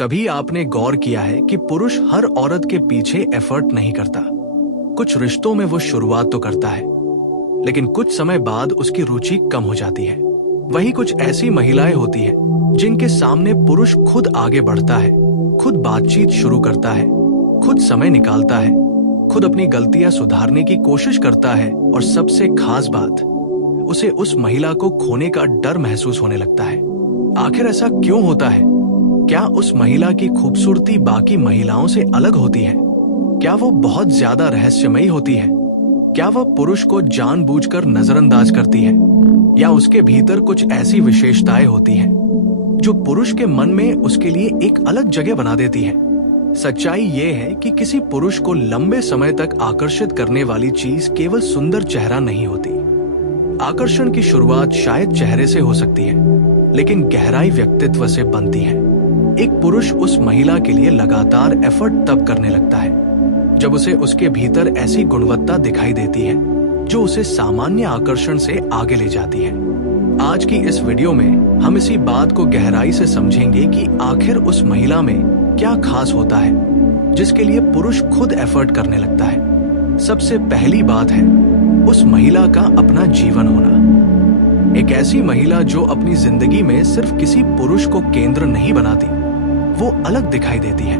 कभी आपने गौर किया है कि पुरुष हर औरत के पीछे एफर्ट नहीं करता। कुछ रिश्तों में वो शुरुआत तो करता है, लेकिन कुछ समय बाद उसकी रुचि कम हो जाती है। वही कुछ ऐसी महिलाएं होती हैं जिनके सामने पुरुष खुद आगे बढ़ता है, खुद बातचीत शुरू करता है, खुद समय निकालता है, खुद अपनी गलतियां सुधारने की कोशिश करता है, और सबसे खास बात, उसे उस महिला को खोने का डर महसूस होने लगता है। आखिर ऐसा क्यों होता है? क्या उस महिला की खूबसूरती बाकी महिलाओं से अलग होती है? क्या वो बहुत ज्यादा रहस्यमयी होती है? क्या वह पुरुष को जानबूझकर नजरअंदाज करती है, या उसके भीतर कुछ ऐसी विशेषताएं होती हैं जो पुरुष के मन में उसके लिए एक अलग जगह बना देती है? सच्चाई ये है कि किसी पुरुष को लंबे समय तक आकर्षित करने वाली चीज केवल सुंदर चेहरा नहीं होती। आकर्षण की शुरुआत शायद चेहरे से हो सकती है, लेकिन गहराई व्यक्तित्व से बनती है। एक पुरुष उस महिला के लिए लगातार एफर्ट तब करने लगता है जब उसे उसके भीतर ऐसी गुणवत्ता दिखाई देती है जो उसे सामान्य आकर्षण से आगे ले जाती है। आज की इस वीडियो में हम इसी बात को गहराई से समझेंगे कि आखिर उस महिला में क्या खास होता है जिसके लिए पुरुष खुद एफर्ट करने लगता है। सबसे पहली बात है उस महिला का अपना जीवन होना। एक ऐसी महिला जो अपनी जिंदगी में सिर्फ किसी पुरुष को केंद्र नहीं बनाती, वो अलग दिखाई देती है।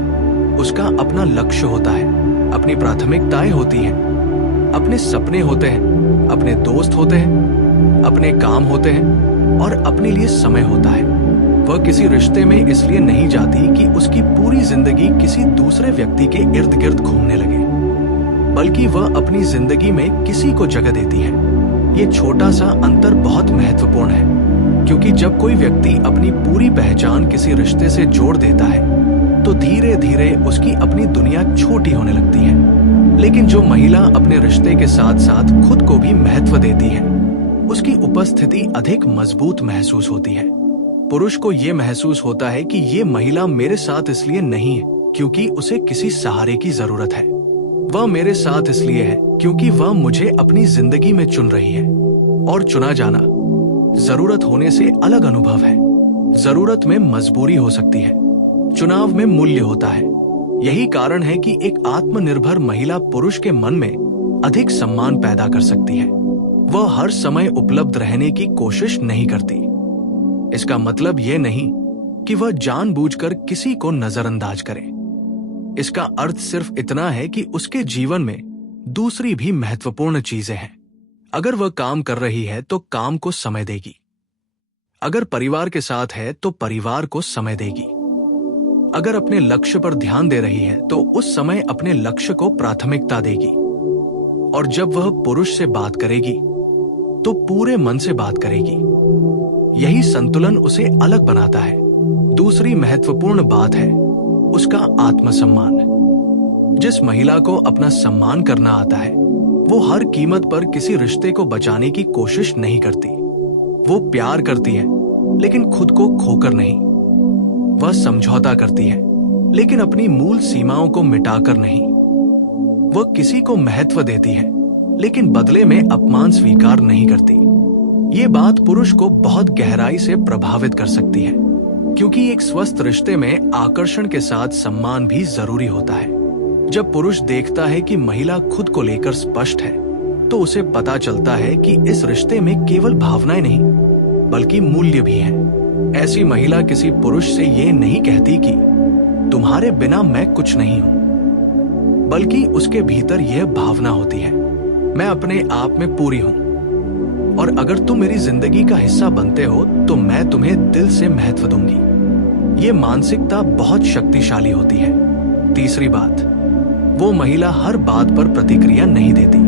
उसका अपना लक्ष्य होता है, अपनी प्राथमिकताएं होती हैं, अपने सपने होते हैं, अपने दोस्त होते हैं, अपने काम होते हैं, और अपने लिए समय होता है। वह किसी रिश्ते में इसलिए नहीं जाती कि उसकी पूरी जिंदगी किसी दूसरे व्यक्ति के इर्द गिर्द घूमने लगे, बल्कि वह अपनी जिंदगी में किसी को जगह देती है। ये छोटा सा अंतर बहुत महत्वपूर्ण है, क्योंकि जब कोई व्यक्ति अपनी पूरी पहचान किसी रिश्ते से जोड़ देता है तो धीरे धीरे उसकी अपनी दुनिया छोटी होने लगती है। लेकिन जो महिला अपने रिश्ते के साथ साथ खुद को भी महत्व देती है, उसकी उपस्थिति अधिक मजबूत महसूस होती है। पुरुष को ये महसूस होता है कि ये महिला मेरे साथ इसलिए नहीं है क्योंकि उसे किसी सहारे की जरूरत है। वह मेरे साथ इसलिए है क्योंकि वह मुझे अपनी जिंदगी में चुन रही है। और चुना जाना जरूरत होने से अलग अनुभव है। जरूरत में मजबूरी हो सकती है, चुनाव में मूल्य होता है। यही कारण है कि एक आत्मनिर्भर महिला पुरुष के मन में अधिक सम्मान पैदा कर सकती है। वह हर समय उपलब्ध रहने की कोशिश नहीं करती। इसका मतलब यह नहीं कि वह जानबूझकर किसी को नजरअंदाज करे। इसका अर्थ सिर्फ इतना है कि उसके जीवन में दूसरी भी महत्वपूर्ण चीजें हैं। अगर वह काम कर रही है तो काम को समय देगी, अगर परिवार के साथ है तो परिवार को समय देगी, अगर अपने लक्ष्य पर ध्यान दे रही है तो उस समय अपने लक्ष्य को प्राथमिकता देगी, और जब वह पुरुष से बात करेगी तो पूरे मन से बात करेगी। यही संतुलन उसे अलग बनाता है। दूसरी महत्वपूर्ण बात है उसका आत्मसम्मान। जिस महिला को अपना सम्मान करना आता है, वो हर कीमत पर किसी रिश्ते को बचाने की कोशिश नहीं करती। वो प्यार करती है, लेकिन खुद को खोकर नहीं। वह समझौता करती है, लेकिन अपनी मूल सीमाओं को मिटाकर नहीं। वह किसी को महत्व देती है, लेकिन बदले में अपमान स्वीकार नहीं करती। ये बात पुरुष को बहुत गहराई से प्रभावित कर सकती है, क्योंकि एक स्वस्थ रिश्ते में आकर्षण के साथ सम्मान भी जरूरी होता है। जब पुरुष देखता है कि महिला खुद को लेकर स्पष्ट है, तो उसे पता चलता है कि इस रिश्ते में केवल भावनाएं नहीं, बल्कि मूल्य भी हैं। ऐसी महिला किसी पुरुष से ये नहीं कहती कि तुम्हारे बिना मैं कुछ नहीं हूं, बल्कि उसके भीतर यह भावना होती है, मैं अपने आप में पूरी हूं, और अगर तुम मेरी जिंदगी का हिस्सा बनते हो तो मैं तुम्हें दिल से महत्व दूंगी। ये मानसिकता बहुत शक्तिशाली होती है। तीसरी बात, वो महिला हर बात पर प्रतिक्रिया नहीं देती।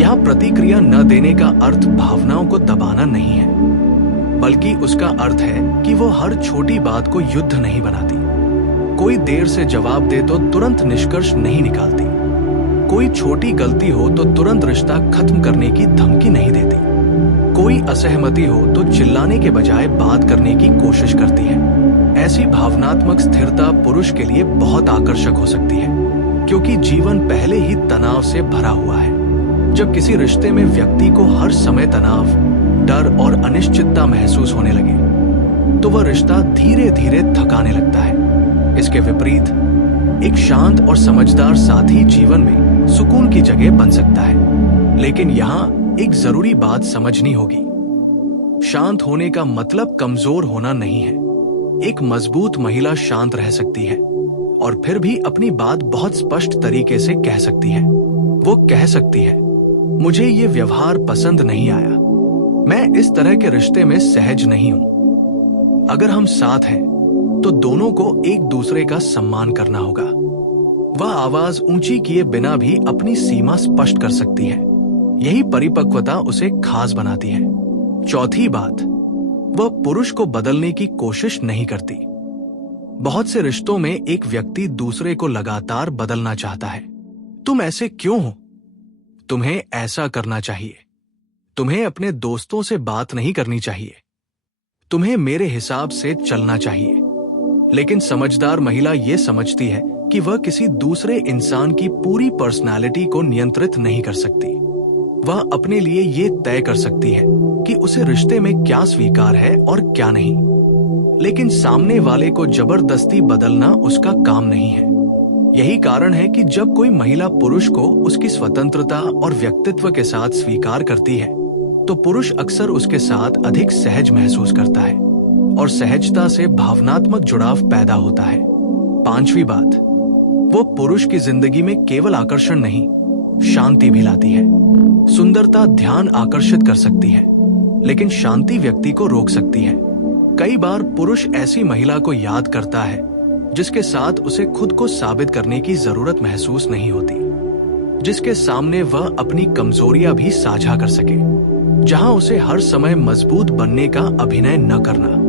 यहाँ प्रतिक्रिया न देने का अर्थ भावनाओं को दबाना नहीं है, बल्कि उसका अर्थ है कि वो हर छोटी बात को युद्ध नहीं बनाती। कोई देर से जवाब दे तो तुरंत निष्कर्ष नहीं निकालती। कोई छोटी गलती हो तो तुरंत रिश्ता खत्म करने की धमकी नहीं देती। कोई असहमति हो तो चिल्लाने के बजाय बात करने की कोशिश करती है। ऐसी भावनात्मक स्थिरता पुरुष के लिए बहुत आकर्षक हो सकती है, क्योंकि जीवन पहले ही तनाव से भरा हुआ है। जब किसी रिश्ते में व्यक्ति को हर समय तनाव, डर और अनिश्चितता महसूस होने लगे, तो वह रिश्ता धीरे धीरे थकाने लगता है। इसके विपरीत एक शांत और समझदार साथी जीवन में सुकून की जगह बन सकता है। लेकिन यहाँ एक जरूरी बात समझनी होगी। शांत होने का मतलब कमजोर होना नहीं है। एक मजबूत महिला शांत रह सकती है और फिर भी अपनी बात बहुत स्पष्ट तरीके से कह सकती है। वो कह सकती है, मुझे ये व्यवहार पसंद नहीं आया, मैं इस तरह के रिश्ते में सहज नहीं हूं। अगर हम साथ हैं तो दोनों को एक दूसरे का सम्मान करना होगा। वह आवाज ऊंची किए बिना भी अपनी सीमा स्पष्ट कर सकती है। यही परिपक्वता उसे खास बनाती है। चौथी बात, वह पुरुष को बदलने की कोशिश नहीं करती। बहुत से रिश्तों में एक व्यक्ति दूसरे को लगातार बदलना चाहता है। तुम ऐसे क्यों हो? तुम्हें ऐसा करना चाहिए। तुम्हें अपने दोस्तों से बात नहीं करनी चाहिए। तुम्हें मेरे हिसाब से चलना चाहिए। लेकिन समझदार महिला यह समझती है कि वह किसी दूसरे इंसान की पूरी पर्सनालिटी को नियंत्रित नहीं कर सकती। वह अपने लिए ये तय कर सकती है कि उसे रिश्ते में क्या स्वीकार है और क्या नहीं। लेकिन सामने वाले को जबरदस्ती बदलना उसका काम नहीं है। यही कारण है कि जब कोई महिला पुरुष को उसकी स्वतंत्रता और व्यक्तित्व के साथ स्वीकार करती है तो पुरुष अक्सर उसके साथ अधिक सहज महसूस करता है और सहजता से भावनात्मक जुड़ाव पैदा होता है। पांचवी बात, वो पुरुष की जिंदगी में केवल आकर्षण नहीं, शांति भी लाती है। सुंदरता ध्यान आकर्षित कर सकती है, लेकिन शांति व्यक्ति को रोक सकती है। कई बार पुरुष ऐसी महिला को याद करता है जिसके साथ उसे खुद को साबित करने की जरूरत महसूस नहीं होती, जिसके सामने वह अपनी कमजोरियां भी साझा कर सके, जहां उसे हर समय मजबूत बनने का अभिनय न करना।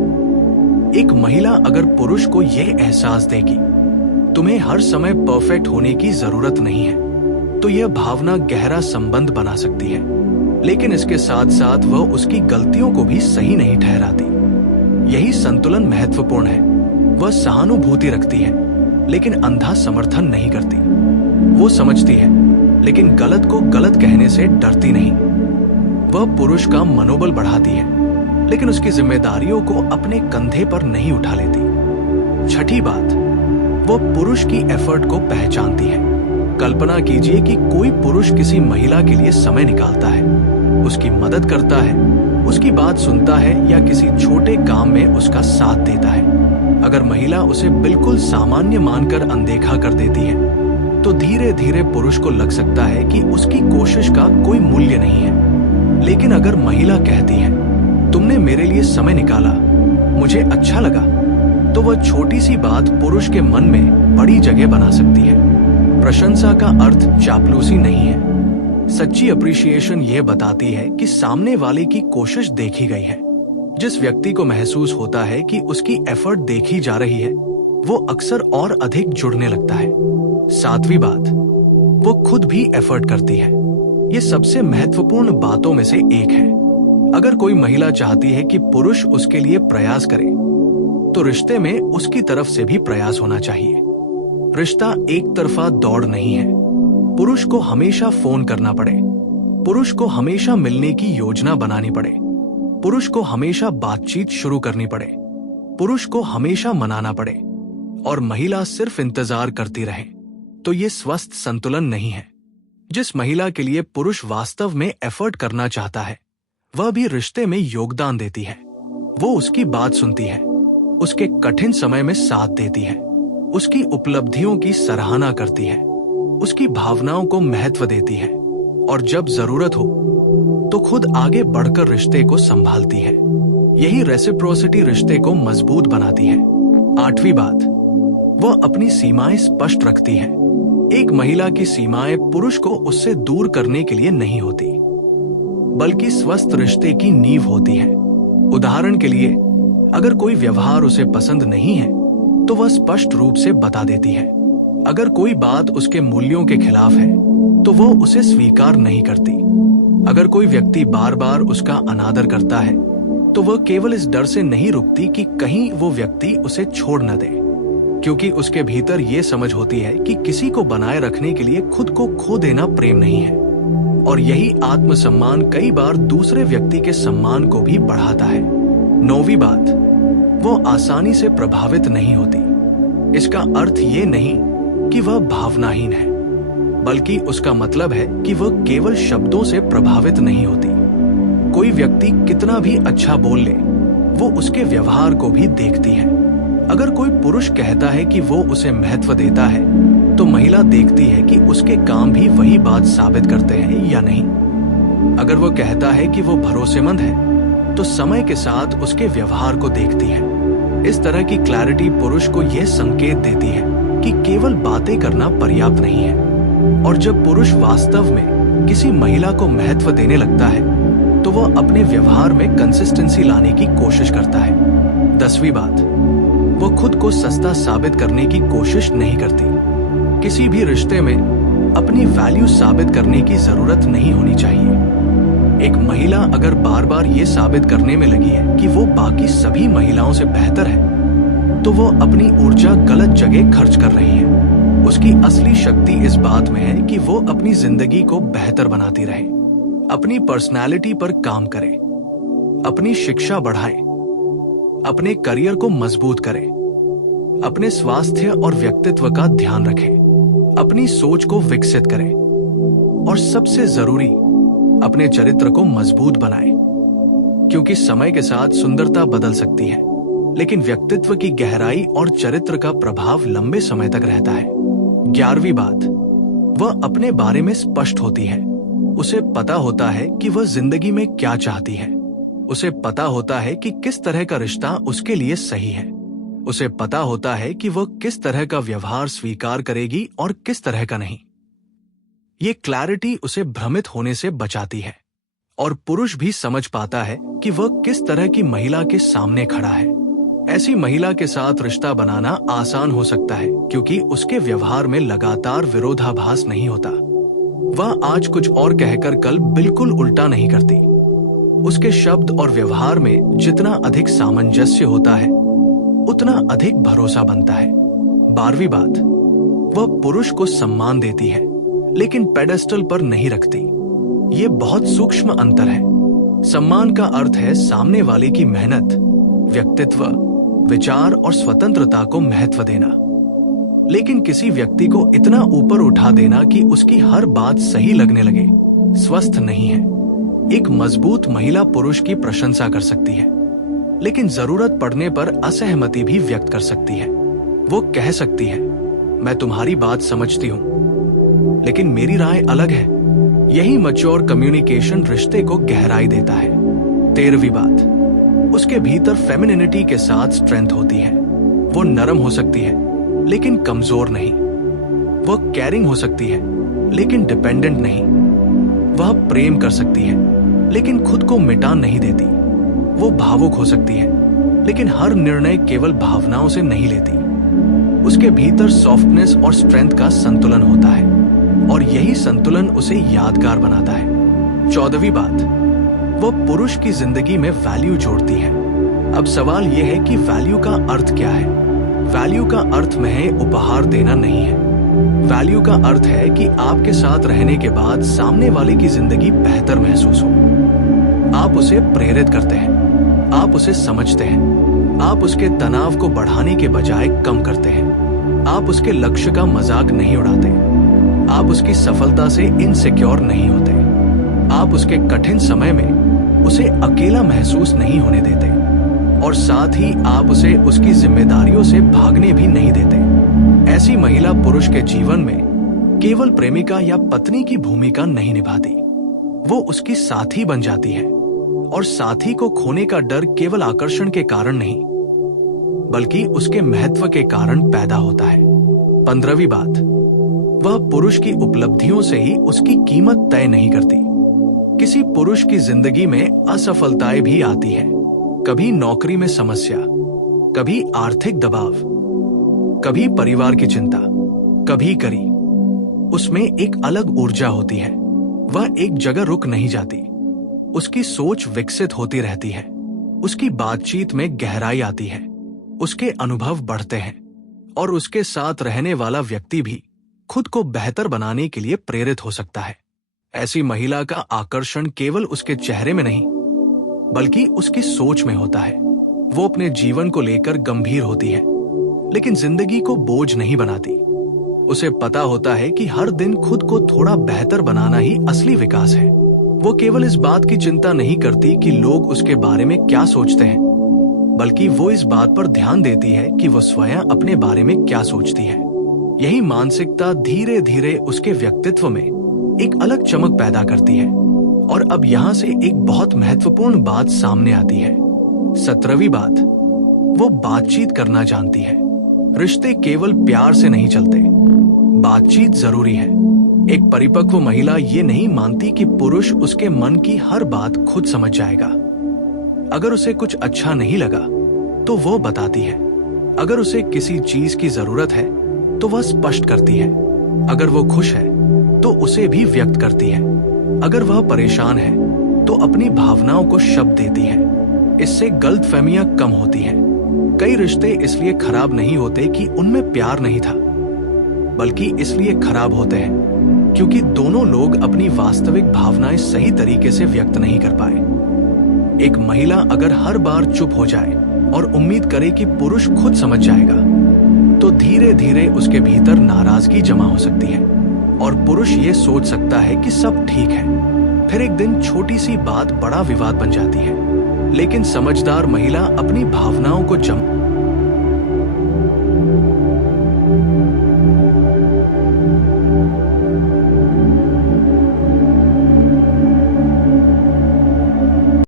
एक महिला अगर पुरुष को यह एहसास देगी तुम्हें हर समय परफेक्ट होने की जरूरत नहीं है, तो यह भावना गहरा संबंध बना सकती है। लेकिन इसके साथ साथ वह उसकी गलतियों को भी सही नहीं ठहराती। यही संतुलन महत्वपूर्ण है। वह सहानुभूति रखती है लेकिन अंधा समर्थन नहीं करती। वो समझती है लेकिन गलत को गलत कहने से डरती नहीं। वह पुरुष का मनोबल बढ़ाती है लेकिन उसकी जिम्मेदारियों को अपने कंधे पर नहीं उठा लेती। छठी बात, वो पुरुष की एफर्ट को पहचानती है। कल्पना कीजिए कि कोई पुरुष किसी महिला के लिए समय निकालता है, उसकी मदद करता है, उसकी बात सुनता है या किसी छोटे काम में उसका साथ देता है। अगर महिला उसे बिल्कुल सामान्य मानकर अनदेखा कर देती है तो धीरे धीरे पुरुष को लग सकता है कि उसकी कोशिश का कोई मूल्य नहीं है। लेकिन अगर महिला कहती है तुमने मेरे लिए समय निकाला, मुझे अच्छा लगा, तो वह छोटी सी बात पुरुष के मन में बड़ी जगह बना सकती है। प्रशंसा का अर्थ चापलूसी नहीं है। सच्ची अप्रिशिएशन यह बताती है कि सामने वाले की कोशिश देखी गई है। जिस व्यक्ति को महसूस होता है कि उसकी एफर्ट देखी जा रही है, वो अक्सर और अधिक जुड़ने लगता है। सातवीं बात, वो खुद भी एफर्ट करती है। ये सबसे महत्वपूर्ण बातों में से एक है। अगर कोई महिला चाहती है कि पुरुष उसके लिए प्रयास करे, तो रिश्ते में उसकी तरफ से भी प्रयास होना चाहिए। रिश्ता एक तरफा दौड़ नहीं है। पुरुष को हमेशा फोन करना पड़े, पुरुष को हमेशा मिलने की योजना बनानी पड़े, पुरुष को हमेशा बातचीत शुरू करनी पड़े, पुरुष को हमेशा मनाना पड़े और महिला सिर्फ इंतजार करती रहे, तो ये स्वस्थ संतुलन नहीं है। जिस महिला के लिए पुरुष वास्तव में एफर्ट करना चाहता है, वह भी रिश्ते में योगदान देती है। वो उसकी बात सुनती है, उसके कठिन समय में साथ देती है, उसकी उपलब्धियों की सराहना करती है, उसकी भावनाओं को महत्व देती है और जब जरूरत हो तो खुद आगे बढ़कर रिश्ते को संभालती है। यही रेसिप्रोसिटी रिश्ते को मजबूत बनाती है। आठवीं बात, वह अपनी सीमाएं स्पष्ट रखती है। एक महिला की सीमाएं पुरुष को उससे दूर करने के लिए नहीं होती, बल्कि स्वस्थ रिश्ते की नींव होती है। उदाहरण के लिए, अगर कोई व्यवहार उसे पसंद नहीं है तो वह स्पष्ट रूप से बता देती है। अगर कोई बात उसके मूल्यों के खिलाफ है तो वो उसे स्वीकार नहीं करती। अगर कोई व्यक्ति बार बार उसका अनादर करता है तो वह केवल इस डर से नहीं रुकती कि कहीं वो व्यक्ति उसे छोड़ न दे, क्योंकि उसके भीतर ये समझ होती है कि किसी को बनाए रखने के लिए खुद को खो देना प्रेम नहीं है। और यही आत्मसम्मान कई बार दूसरे व्यक्ति के सम्मान को भी बढ़ाता है। नौवीं बात, वो आसानी से प्रभावित नहीं होती। इसका अर्थ ये नहीं कि वह भावनाहीन है, बल्कि उसका मतलब है कि वह केवल शब्दों से प्रभावित नहीं होती। कोई व्यक्ति कितना भी अच्छा बोल ले, वो उसके व्यवहार को भी देखती है। अगर कोई पुरुष कहता है कि वो उसे महत्व देता है, तो महिला देखती है कि उसके काम भी वही बात साबित करते हैं या नहीं। अगर वो कहता है कि वो भरोसेमंद है, तो समय के साथ उसके व्यवहार को देखती है। इस तरह की क्लैरिटी पुरुष को यह संकेत देती है कि केवल बातें करना पर्याप्त नहीं है। और जब पुरुष वास्तव में किसी महिला को महत्व देने लगता है, तो वह अपने व्यवहार में कंसिस्टेंसी लाने की कोशिश करता है। 10वीं बात, वो खुद को सस्ता साबित करने की कोशिश नहीं करती। किसी भी रिश्ते में अपनी वैल्यू साबित करने की जरूरत नहीं होनी चाहिए। एक महिला अगर बार बार ये साबित करने में लगी है कि वो बाकी सभी महिलाओं से बेहतर है, तो वो अपनी ऊर्जा गलत जगह खर्च कर रही है। उसकी असली शक्ति इस बात में है कि वो अपनी जिंदगी को बेहतर बनाती रहे, अपनी पर्सनालिटी पर काम करे, अपनी शिक्षा बढ़ाए, अपने करियर को मजबूत करे, अपने स्वास्थ्य और व्यक्तित्व का ध्यान रखे, अपनी सोच को विकसित करे और सबसे जरूरी, अपने चरित्र को मजबूत बनाए। क्योंकि समय के साथ सुंदरता बदल सकती है, लेकिन व्यक्तित्व की गहराई और चरित्र का प्रभाव लंबे समय तक रहता है। 11वीं बात, वह अपने बारे में स्पष्ट होती है। उसे पता होता है कि वह जिंदगी में क्या चाहती है। उसे पता होता है कि किस तरह का रिश्ता उसके लिए सही है। उसे पता होता है कि वह किस तरह का व्यवहार स्वीकार करेगी और किस तरह का नहीं। ये क्लैरिटी उसे भ्रमित होने से बचाती है और पुरुष भी समझ पाता है कि वह किस तरह की महिला के सामने खड़ा है। ऐसी महिला के साथ रिश्ता बनाना आसान हो सकता है क्योंकि उसके व्यवहार में लगातार विरोधाभास नहीं होता। वह आज कुछ और कहकर कल बिल्कुल उल्टा नहीं करती। उसके शब्द और व्यवहार में जितना अधिक सामंजस्य होता है, उतना अधिक भरोसा बनता है। 12वीं बात, वह पुरुष को सम्मान देती है लेकिन पेडेस्टल पर नहीं रखती। ये बहुत सूक्ष्म अंतर है। सम्मान का अर्थ है सामने वाले की मेहनत, व्यक्तित्व, विचार और स्वतंत्रता को महत्व देना। लेकिन किसी व्यक्ति को इतना ऊपर उठा देना कि उसकी हर बात सही लगने लगे, स्वस्थ नहीं है। एक मजबूत महिला पुरुष की प्रशंसा कर सकती है, लेकिन जरूरत पड़ने पर असहमति भी व्यक्त कर सकती है। वो कह सकती है, मैं तुम्हारी बात समझती हूँ, लेकिन मेरी राय अलग है। यही मैच्योर कम्युनिकेशन रिश्ते को गहराई देता है। 13वीं बात, उसके भीतर फेमिनिनिटी के साथ स्ट्रेंथ होती है। वो नरम हो सकती है लेकिन कमजोर नहीं। वह केयरिंग हो सकती है लेकिन डिपेंडेंट नहीं। वह प्रेम कर सकती है लेकिन खुद को मिटा नहीं देती। वो भावुक हो सकती है लेकिन हर निर्णय केवल भावनाओं से नहीं लेती। उसके भीतर सॉफ्टनेस और स्ट्रेंथ का संतुलन होता है और यही संतुलन उसे यादगार बनाता है। 14वीं बात, वह पुरुष की जिंदगी में वैल्यू जोड़ती है। अब सवाल यह है कि वैल्यू का अर्थ क्या है? वैल्यू का अर्थ महज उपहार देना नहीं है। वैल्यू का अर्थ है कि आपके साथ रहने के बाद सामने वाले की जिंदगी बेहतर महसूस हो। आप उसे प्रेरित करते हैं, आप उसे समझते हैं, आप उसके तनाव को बढ़ाने के बजाय कम करते हैं। आप उसके लक्ष्य का मजाक नहीं उड़ाते। आप उसकी सफलता से इनसिक्योर नहीं होते। आप उसके कठिन समय में उसे अकेला महसूस नहीं होने देते और साथ ही आप उसे उसकी जिम्मेदारियों से भागने भी नहीं देते। ऐसी महिला पुरुष के जीवन में केवल प्रेमिका या पत्नी की भूमिका नहीं निभाती। वो उसकी साथी बन जाती है और साथी को खोने का डर केवल आकर्षण के कारण नहीं, बल्कि उसके महत्व के कारण पैदा होता है। 15वीं बात, वह पुरुष की उपलब्धियों से ही उसकी कीमत तय नहीं करती। किसी पुरुष की जिंदगी में असफलताएं भी आती हैं। कभी नौकरी में समस्या, कभी आर्थिक दबाव, कभी परिवार की चिंता, कभी करी। उसमें एक अलग ऊर्जा होती है। वह एक जगह रुक नहीं जाती। उसकी सोच विकसित होती रहती है। उसकी बातचीत में गहराई आती है। उसके अनुभव बढ़ते हैं और उसके साथ रहने वाला व्यक्ति भी खुद को बेहतर बनाने के लिए प्रेरित हो सकता है। ऐसी महिला का आकर्षण केवल उसके चेहरे में नहीं, बल्कि उसकी सोच में होता है। वो अपने जीवन को लेकर गंभीर होती है, लेकिन जिंदगी को बोझ नहीं बनाती। उसे पता होता है कि हर दिन खुद को थोड़ा बेहतर बनाना ही असली विकास है। वो केवल इस बात की चिंता नहीं करती कि लोग उसके बारे में क्या सोचते हैं, बल्कि वो इस बात पर ध्यान देती है कि वो स्वयं अपने बारे में क्या सोचती है। यही मानसिकता धीरे धीरे उसके व्यक्तित्व में एक अलग चमक पैदा करती है। और अब यहाँ से एक बहुत महत्वपूर्ण बात सामने आती है। 17वीं बात, वो बातचीत करना जानती है। रिश्ते केवल प्यार से नहीं चलते, बातचीत जरूरी है। एक परिपक्व महिला ये नहीं मानती कि पुरुष उसके मन की हर बात खुद समझ जाएगा। अगर उसे कुछ अच्छा नहीं लगा तो वो बताती है। अगर उसे किसी चीज की जरूरत है तो वह स्पष्ट करती है। अगर वो खुश है तो उसे भी व्यक्त करती है। अगर वह परेशान है तो अपनी भावनाओं को शब्द देती है। इससे गलतफहमियां कम होती हैं। कई रिश्ते इसलिए खराब नहीं होते कि उनमें प्यार नहीं था, बल्कि इसलिए खराब होते हैं क्योंकि दोनों लोग अपनी वास्तविक भावनाएं सही तरीके से व्यक्त नहीं कर पाए। एक महिला अगर हर बार चुप हो जाए और उम्मीद करे कि पुरुष खुद समझ जाएगा, तो धीरे धीरे उसके भीतर नाराजगी जमा हो सकती है और पुरुष ये सोच सकता है कि सब ठीक है। फिर एक दिन छोटी सी बात बड़ा विवाद बन जाती है। लेकिन समझदार महिला अपनी भावनाओं को